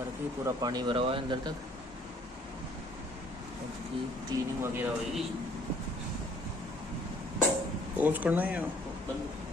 घर पे पूरा पानी भरा हुआ है अंदर तक। इसकी क्लीनिंग वगैरह होगी। पॉज करना है या बंद